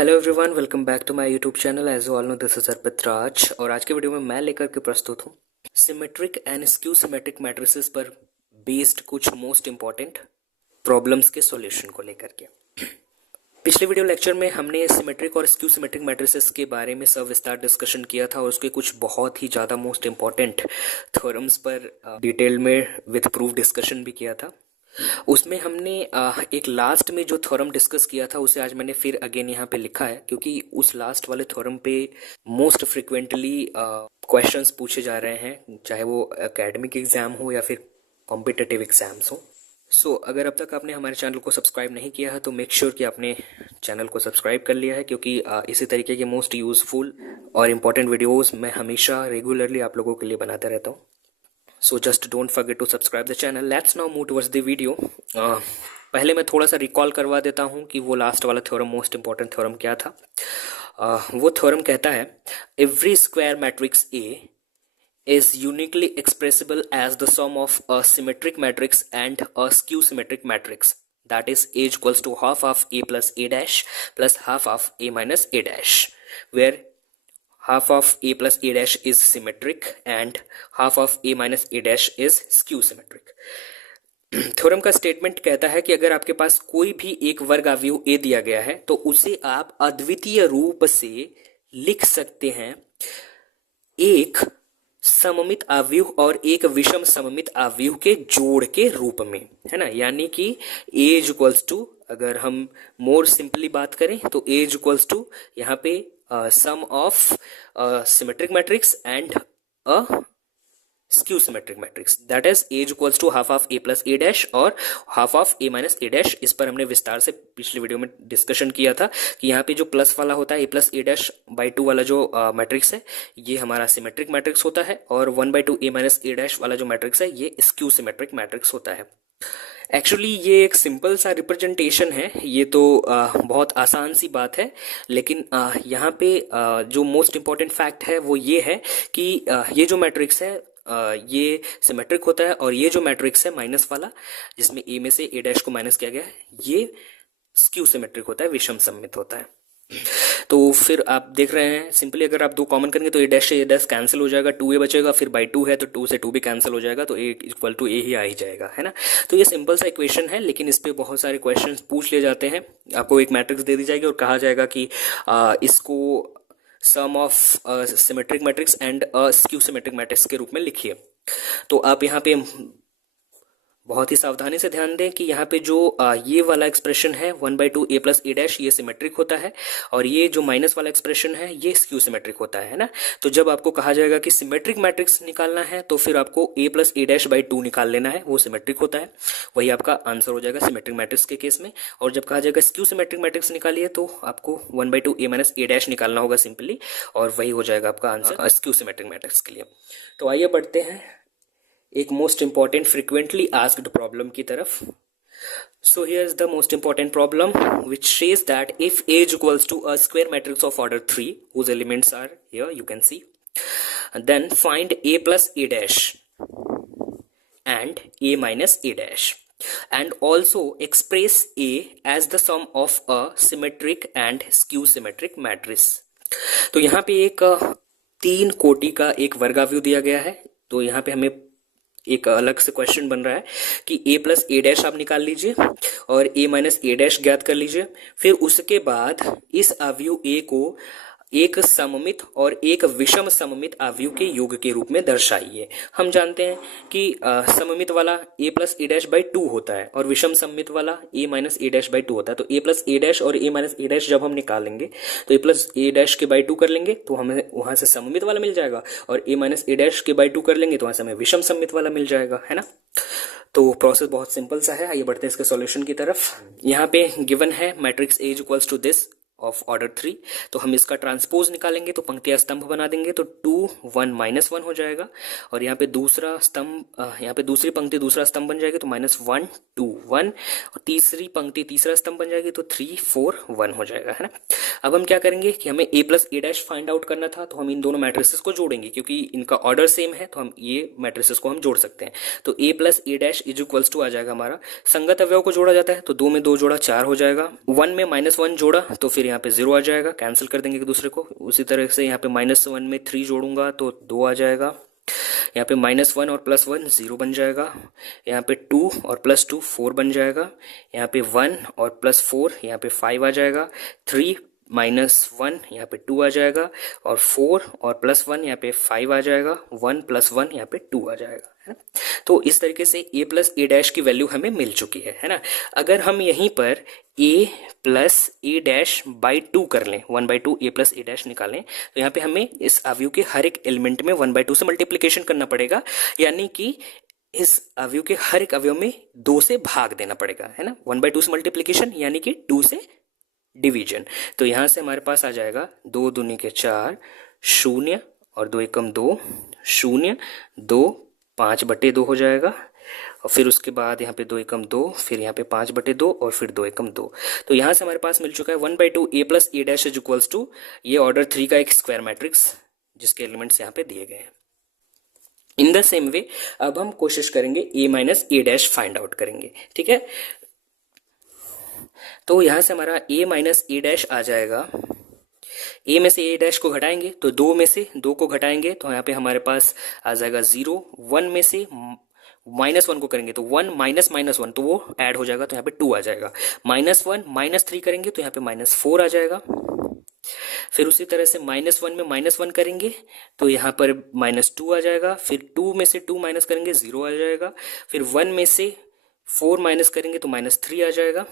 Hello everyone, welcome back to my YouTube channel. As you all know, this is Arpit Raj और आज के video में मैं लेकर के प्रस्तुत हूँ symmetric and skew symmetric matrices पर बेस्ड कुछ मोस्ट इंपॉर्टेंट प्रॉब्लम्स के सॉल्यूशन को लेकर के। पिछले वीडियो लेक्चर में हमने सिमेट्रिक और स्क्यू सिमेट्रिक मैट्रिसेस के बारे में सविस्तार डिस्कशन किया था और उसके कुछ बहुत ही ज़्यादा मोस्ट इंपॉर्टेंट थ्योरम्स पर डिटेल में विद प्रूफ डिस्कशन भी किया था। उसमें हमने एक लास्ट में जो थ्योरम डिस्कस किया था उसे आज मैंने फिर अगेन यहाँ पे लिखा है, क्योंकि उस लास्ट वाले थ्योरम पे मोस्ट फ्रिक्वेंटली क्वेश्चंस पूछे जा रहे हैं, चाहे वो एकेडमिक एग्जाम हो या फिर कॉम्पिटिटिव एग्जाम्स हो। सो अगर अब तक आपने हमारे चैनल को सब्सक्राइब नहीं किया है तो मेक श्योर कि आपने चैनल को सब्सक्राइब कर लिया है, क्योंकि इसी तरीके के मोस्ट यूजफुल और इम्पोर्टेंट वीडियोज़ मैं हमेशा रेगुलरली आप लोगों के लिए बनाता रहता हूँ। So just don't forget to subscribe the channel. Let's now move towards the video. पहले मैं थोड़ा सा रिकॉल करवा देता हूँ कि वो लास्ट वाला थ्योरम मोस्ट इंपॉर्टेंट थ्योरम क्या था। वो थ्योरम कहता है every square matrix A is uniquely expressible as the sum of a symmetric matrix and a skew symmetric matrix. That is A equals to half of A plus A dash plus half of A minus A dash, where half of A plus A dash is symmetric and half of A minus A dash is skew symmetric. Theorem का statement कहता है कि अगर आपके पास कोई भी एक वर्ग अवयव A दिया गया है तो उसे आप अद्वितीय रूप से लिख सकते हैं एक सममित अवयव और एक विषम सममित अवयव के जोड़ के रूप में, है ना। यानी कि A इक्वल्स टू, अगर हम मोर सिंपली बात करें तो A इक्वल्स टू यहाँ पे sum of symmetric matrix and a skew symmetric matrix, that is A equals to half of A plus A dash और half of A minus A dash। इस पर हमने विस्तार से पिछले वीडियो में डिस्कशन किया था कि यहाँ पे जो प्लस वाला होता है A plus A dash by 2 वाला जो मैट्रिक्स है ये हमारा सिमेट्रिक मैट्रिक्स होता है, और 1/2 A minus A dash वाला जो मैट्रिक्स है ये स्क्यू सिमेट्रिक मैट्रिक्स होता है। एक्चुअली ये एक सिंपल सा रिप्रेजेंटेशन है, ये तो बहुत आसान सी बात है, लेकिन यहाँ पे जो मोस्ट इम्पॉर्टेंट फैक्ट है वो ये है कि ये जो मैट्रिक्स है ये सिमेट्रिक होता है, और ये जो मैट्रिक्स है माइनस वाला जिसमें ए में से ए डैश को माइनस किया गया है ये स्क्यू सिमेट्रिक होता है, विषम सममित होता है। तो फिर आप देख रहे हैं सिंपली अगर आप दो कॉमन करेंगे तो ए डैश से ए डैश कैंसिल हो जाएगा, 2A बचेगा, फिर बाई 2 है तो 2 से 2 भी कैंसिल हो जाएगा, तो A इक्वल टू A ही आ ही जाएगा, है ना। तो ये सिंपल सा इक्वेशन है, लेकिन इस पे बहुत सारे क्वेश्चन पूछ लिए जाते हैं। आपको एक मैट्रिक्स दे दी जाएगी और कहा जाएगा कि इसको sum of symmetric matrix and skew symmetric matrix के रूप में लिखिए। तो आप यहाँ पे बहुत ही सावधानी से ध्यान दें कि यहाँ पे जो ये वाला एक्सप्रेशन है 1/2 A plus A dash ये सिमेट्रिक होता है, और ये जो माइनस वाला एक्सप्रेशन है ये स्क्यू सिमेट्रिक होता है ना। तो जब आपको कहा जाएगा कि सिमेट्रिक मैट्रिक्स निकालना है तो फिर आपको A plus A dash by 2 निकाल लेना है, वो सिमेट्रिक होता है, वही आपका आंसर हो जाएगा सिमेट्रिक मैट्रिक्स के केस में। और जब कहा जाएगा स्क्यू सिमेट्रिक मैट्रिक्स निकालिए तो आपको 1/2 A minus A dash निकालना होगा सिंपली, और वही हो जाएगा आपका आंसर स्क्यू सिमेट्रिक मैट्रिक्स के लिए। तो आइए बढ़ते हैं एक most important frequently asked problem की तरफ। So here is the most important problem which says that if A is equals to a square matrix of order 3 whose elements are here you can see, then find A plus A dash and A minus A dash and also express A as the sum of a symmetric and skew symmetric matrix। तो यहाँ पे एक 3 कोटि का एक वर्गावयव दिया गया है, तो यहाँ पे हमें एक अलग से क्वेश्चन बन रहा है कि A plus A dash आप निकाल लीजिए और A minus A dash ज्ञात कर लीजिए। फिर उसके बाद इस अवयव A को एक सममित और एक विषम सममित अवयव के योग के रूप में दर्शाइए। हम जानते हैं कि सममित वाला A plus A dash by 2 होता है और विषम सममित वाला A minus A dash by 2 होता है। तो A plus A dash और A minus A dash जब हम निकालेंगे तो A plus A dash के बाई 2 कर लेंगे तो हमें वहां से सममित वाला मिल जाएगा, और A minus A dash के बाई 2 कर लेंगे तो वहां से हमें विषम सममित वाला मिल जाएगा, है ना। तो प्रोसेस बहुत सिंपल सा है। आइए बढ़ते हैं इसके सॉल्यूशन की तरफ। यहाँ पे गिवन है matrix A equals to this of order 3, तो हम इसका ट्रांसपोज निकालेंगे तो पंक्तियां स्तंभ बना देंगे, तो 2 1 -1 हो जाएगा, और यहाँ पे दूसरा स्तंभ यहाँ पे दूसरी पंक्ति दूसरा स्तंभ बन जाएगी तो -1 2 1, और तीसरी पंक्ति तीसरा स्तंभ बन जाएगी तो 3 4 1 हो जाएगा, है ना। अब हम क्या करेंगे कि हमें a plus A dash find out करना था, तो हम इन दोनों मैट्रिसेस को जोड़ेंगे क्योंकि इनका ऑर्डर सेम है, तो हम ये मैट्रिसेस को हम जोड़ सकते हैं। तो a plus A dash is equals to आ जाएगा हमारा, संगत अवयव को जोड़ा जाता है तो 2 में 2 जोड़ा 4 हो जाएगा, 1 में -1 जोड़ा तो फिर यहाँ पे 0 आ जाएगा, कैंसिल कर देंगे एक दूसरे को। उसी तरह से यहाँ पे -1 में 3 जोड़ूंगा तो 2 आ जाएगा, यहाँ पे -1 और +1 0 बन जाएगा, यहाँ पे 2 और +2 4 बन जाएगा, यहाँ पे 1 और +4 यहाँ पे 5 आ जाएगा, 3 -1 यहाँ पे 2 आ जाएगा, और 4 और +1 यहाँ पे 5 आ जाएगा, 1 + 1 यहाँ पे 2 आ जाएगा, है ना। तो इस तरीके से a प्लस ए डैश की वैल्यू हमें मिल चुकी है ना। अगर हम यहीं पर a plus A dash by 2 कर लें, 1/2 a प्लस ए डैश निकालें, तो यहाँ पे हमें इस अवयव के हर एक एलिमेंट में 1/2 से मल्टीप्लीकेशन करना पड़ेगा, यानी कि इस अवयव के हर एक अवयव में 2 से भाग देना पड़ेगा, है ना। 1/2 से मल्टीप्लीकेशन यानी कि 2 से डिवीजन। तो यहां से हमारे पास आ जाएगा 2 दूनी के 4, 0 और 2 एकम 2, 0 2 5/2 हो जाएगा, और फिर उसके बाद यहाँ पे 2 एकम 2, फिर यहाँ पे 5/2 और फिर 2 एकम 2। तो यहाँ से हमारे पास मिल चुका है 1/2 a plus A dash is equals to ये ऑर्डर 3 का एक स्क्वायर मैट्रिक्स जिसके एलिमेंट्स यहाँ पे दिए गए हैं। इन द सेम वे अब हम कोशिश करेंगे a minus A dash find out करेंगे, ठीक है। तो यहां से हमारा a माइनस ए डैश आ जाएगा, a में से a डैश को घटाएंगे तो 2 में से 2 को घटाएंगे तो यहाँ पे हमारे पास आ जाएगा 0, 1 में से -1 को करेंगे तो 1 -1 तो वो ऐड हो जाएगा तो यहाँ पे 2 आ जाएगा, -1 -3 करेंगे तो यहाँ पे -4 आ जाएगा, फिर उसी तरह से -1 में -1 करेंगे तो यहाँ पर -2 आ जाएगा, फिर 2 में से 2 माइनस करेंगे 0 आ जाएगा, फिर 1 में से 4 माइनस करेंगे तो -3 आ जाएगा,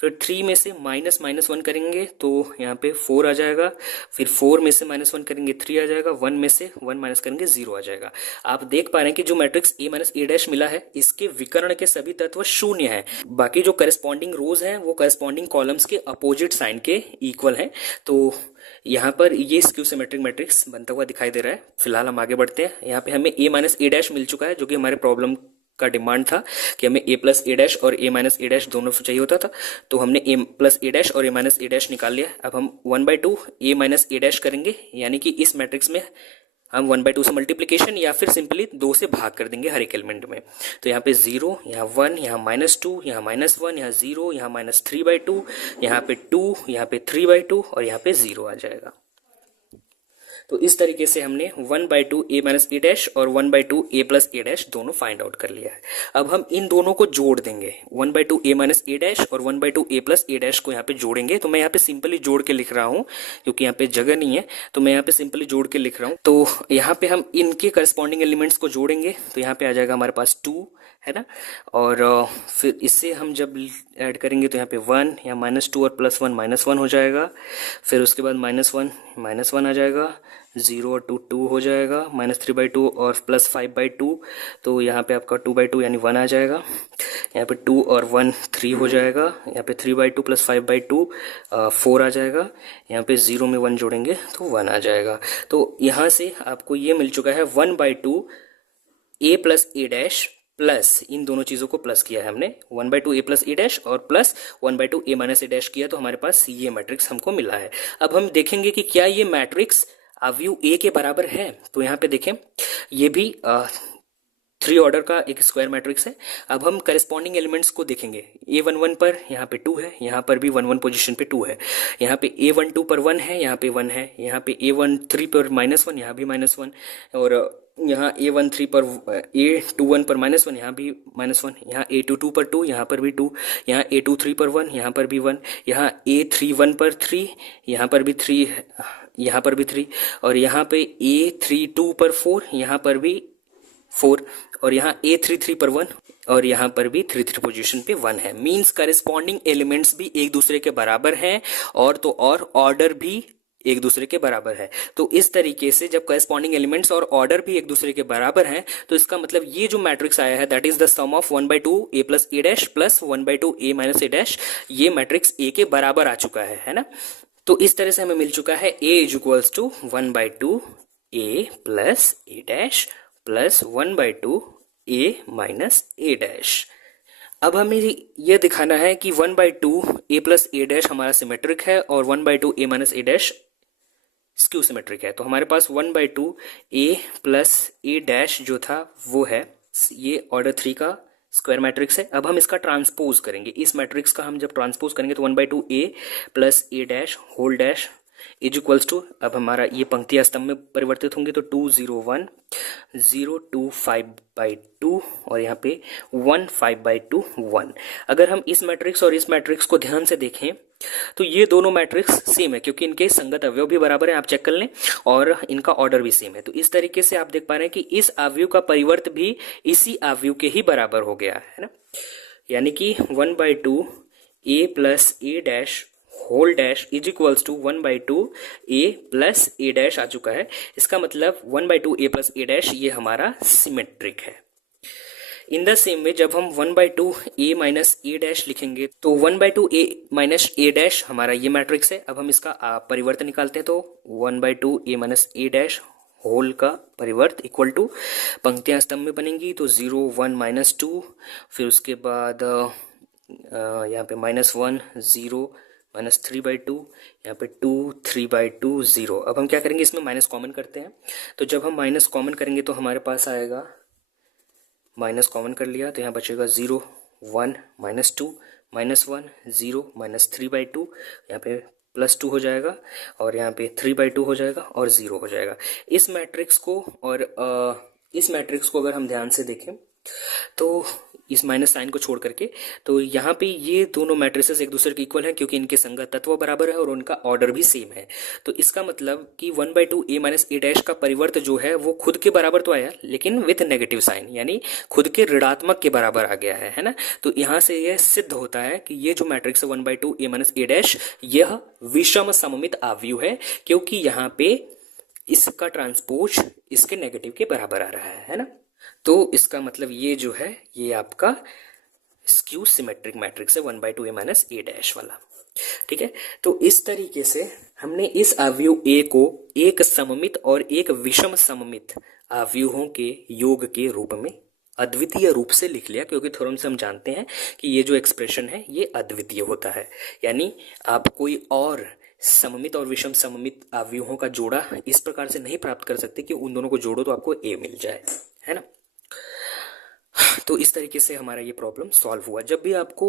फिर 3 में से -1 करेंगे तो यहाँ पे 4 आ जाएगा, फिर 4 में से -1 करेंगे 3 आ जाएगा, 1 में से 1 माइनस करेंगे 0 आ जाएगा। आप देख पा रहे हैं कि जो matrix a minus A dash मिला है इसके विकर्ण के सभी तत्व 0 हैं, बाकी जो करस्पॉन्डिंग रोज हैं वो करस्पॉन्डिंग कॉलम्स के अपोजिट साइन के इक्वल हैं। तो यहाँ पर ये स्क्यू सिमेट्रिक मैट्रिक्स बनता हुआ दिखाई दे रहा है। फिलहाल हम आगे बढ़ते हैं। यहाँ पे हमें a माइनस ए डैश मिल चुका है जो कि हमारे प्रॉब्लम का डिमांड था कि हमें a प्लस ए डैश और a माइनस ए डैश दोनों चाहिए होता था, तो हमने a प्लस ए डैश और a माइनस ए डैश निकाल लिया। अब हम 1/2 a माइनस ए डैश करेंगे, यानी कि इस मैट्रिक्स में हम 1/2 से मल्टीप्लीकेशन या फिर सिंपली 2 से भाग कर देंगे हर एक एलिमेंट में। तो यहाँ पे 0, यहाँ 1, यहाँ -2, यहाँ -1, यहाँ 0, यहाँ -3/2, यहाँ पे 2, यहाँ पे 3/2 और यहाँ पे 0 आ जाएगा। तो इस तरीके से हमने 1/2 a माइनस ए डैश और 1/2 a प्लस ए डैश दोनों फाइंड आउट कर लिया है। अब हम इन दोनों को जोड़ देंगे, 1/2 a माइनस ए डैश और 1/2 a प्लस ए डैश को यहाँ पे जोड़ेंगे। तो मैं यहाँ पे सिंपली जोड़ के लिख रहा हूँ क्योंकि यहाँ पे जगह नहीं है, तो मैं यहाँ पे सिंपली जोड़ के लिख रहा हूँ। तो यहाँ पे हम इनके करस्पॉन्डिंग एलिमेंट्स को जोड़ेंगे तो यहाँ पे आ जाएगा हमारे पास 2, है ना, और फिर इससे हम जब ऐड करेंगे तो यहाँ पे 1, यहाँ -2 और +1 -1 हो जाएगा, फिर उसके बाद -1 आ जाएगा, 0 और 2 2 हो जाएगा, -3/2 और +5/2, तो यहाँ पे आपका 2/2 यानी 1 आ जाएगा, यहाँ पे 2 और 1 3 हो जाएगा, यहाँ पे 3/2 + 5/2 4 आ जाएगा, यहाँ पे 0 में 1 जोड़ेंगे तो 1 आ जाएगा। तो यहाँ से आपको ये मिल चुका है 1/2 a plus A dash plus इन दोनों चीजों को प्लस किया है हमने, 1/2 a प्लस ए डैश और plus 1/2 a minus A dash किया, तो हमारे पास ये मैट्रिक्स हमको मिला है। अब हम देखेंगे कि क्या ये मैट्रिक्स अवयव a के बराबर है। तो यहाँ पे देखें ये भी 3 ऑर्डर का एक स्क्वायर मैट्रिक्स है। अब हम करस्पॉन्डिंग एलिमेंट्स को देखेंगे, a11 पर यहाँ पे 2 है, यहाँ पर भी 1 1 पोजीशन पे 2 है, यहाँ पे a12 पर 1 है, यहाँ पे 1 है, यहाँ पे a13 पर -1, यहाँ भी -1, और यहाँ a13 पर a21 पर -1, यहाँ भी -1, यहाँ a22 पर 2, यहाँ पर भी 2, यहाँ a23 पर 1, यहाँ पर भी 1, यहाँ a31 पर 3, यहाँ पर भी 3, यहाँ पर भी 3, और यहाँ पे a32 पर 4, यहाँ पर भी 4, और यहाँ a33 पर 1 और यहाँ पर भी 3 पोजीशन पे 1 है। मींस करस्पॉन्डिंग एलिमेंट्स भी एक दूसरे के बराबर हैं और तो और ऑर्डर भी एक दूसरे के बराबर है। तो इस तरीके से जब करस्पॉन्डिंग एलिमेंट्स और ऑर्डर भी एक दूसरे के बराबर हैं तो इसका मतलब ये जो मैट्रिक्स आया है that is the sum of 1/2 a plus A dash plus 1/2 a minus A dash, ये मैट्रिक्स a के बराबर आ चुका है ना। तो इस तरह से हमें मिल चुका है a is equals to 1/2 a plus A dash plus 1/2 a minus A dash. अब हमें ये दिखाना है कि 1/2 ए प्लस ए डैश हमारा सिमेट्रिक है और 1/2 A minus A dash skew symmetric है। तो हमारे पास 1/2 ए प्लस ए डैश जो था वो है, ये ऑर्डर 3 का स्क्वायर मैट्रिक्स है। अब हम इसका ट्रांसपोज करेंगे, इस मैट्रिक्स का हम जब ट्रांसपोज करेंगे तो 1/2 A plus A dash whole dash is equals to, अब हमारा ये पंक्तियां स्तंभ में परिवर्तित होंगी तो 2 0 1 0 2 5/2 और यहाँ पे 1 5/2 1। अगर हम इस मैट्रिक्स और इस मैट्रिक्स को ध्यान से देखें तो ये दोनों मैट्रिक्स सेम है क्योंकि इनके संगत अवयव भी बराबर है, आप चेक कर लें, और इनका ऑर्डर भी सेम है। तो इस तरीके से आप देख पा रहे हैं कि इस अवयव का परिवर्त भी इसी अवयव के ही बराबर हो गया है ना, यानी कि 1/2 A plus A dash whole dash is equals to 1/2 A plus A dash आ चुका है। इसका मतलब 1/2 ए प्लस ए डैश ये हमारा सिमेट्रिक है। इन द सेम वे जब हम 1/2 ए माइनस ए डैश लिखेंगे तो 1/2 ए माइनस ए डैश हमारा ये मैट्रिक्स है। अब हम इसका परिवर्तन निकालते हैं तो 1/2 A minus A dash whole का परिवर्त इक्वल टू, पंक्तियां स्तंभ में बनेंगी तो 0 1 -2, फिर उसके बाद यहाँ पे -1 0 -3/2, यहाँ पे 2 3/2 0। अब हम क्या करेंगे, इसमें माइनस कॉमन करते हैं। तो जब हम माइनस कॉमन करेंगे तो हमारे पास आएगा, माइनस कॉमन कर लिया तो यहाँ बचेगा 0 1 -2 -1 0 -3/2, यहाँ पे +2 हो जाएगा और यहाँ पे 3/2 हो जाएगा और 0 हो जाएगा। इस मैट्रिक्स को और इस मैट्रिक्स को अगर हम ध्यान से देखें तो इस माइनस साइन को छोड़ करके, तो यहाँ पे ये दोनों मैट्रिसेस एक दूसरे के इक्वल हैं क्योंकि इनके संगत तत्व बराबर है और उनका ऑर्डर भी सेम है। तो इसका मतलब कि 1/2 ए माइनस ए डैश का परिवर्त जो है वो खुद के बराबर तो आया लेकिन विथ नेगेटिव साइन, यानी खुद के ऋणात्मक के बराबर आ गया है ना। तो यहाँ से यह सिद्ध होता है कि ये जो मैट्रिक्स है 1/2 ए माइनस ए डैश यह विषम सममित आव्यूह है क्योंकि यहाँ पे इसका ट्रांसपोज इसके नेगेटिव के बराबर आ रहा है ना। तो इसका मतलब ये जो है ये आपका स्क्यू सिमेट्रिक मैट्रिक्स है 1/2 ए माइनस ए डैश वाला, ठीक है। तो इस तरीके से हमने इस आव्यूह ए को एक सममित और एक विषम सममित आव्यूहों के योग के रूप में अद्वितीय रूप से लिख लिया, क्योंकि थ्योरम से हम जानते हैं कि ये जो एक्सप्रेशन है ये अद्वितीय होता है, यानी आप कोई और सममित और विषम सममित आव्यूहों का जोड़ा इस प्रकार से नहीं प्राप्त कर सकते कि उन दोनों को जोड़ो तो आपको ए मिल जाए, है ना। तो इस तरीके से हमारा ये प्रॉब्लम सॉल्व हुआ। जब भी आपको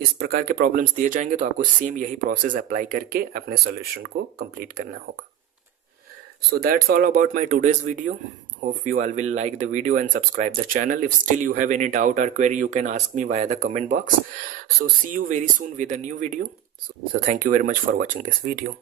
इस प्रकार के प्रॉब्लम्स दिए जाएंगे तो आपको सेम यही प्रोसेस अप्लाई करके अपने सॉल्यूशन को कंप्लीट करना होगा। So that's all about my today's video. Hope you all will like the video and subscribe the channel. If still you have any doubt or query, you can ask me via the comment box. So see you very soon with a new video. So thank you very much for watching this video.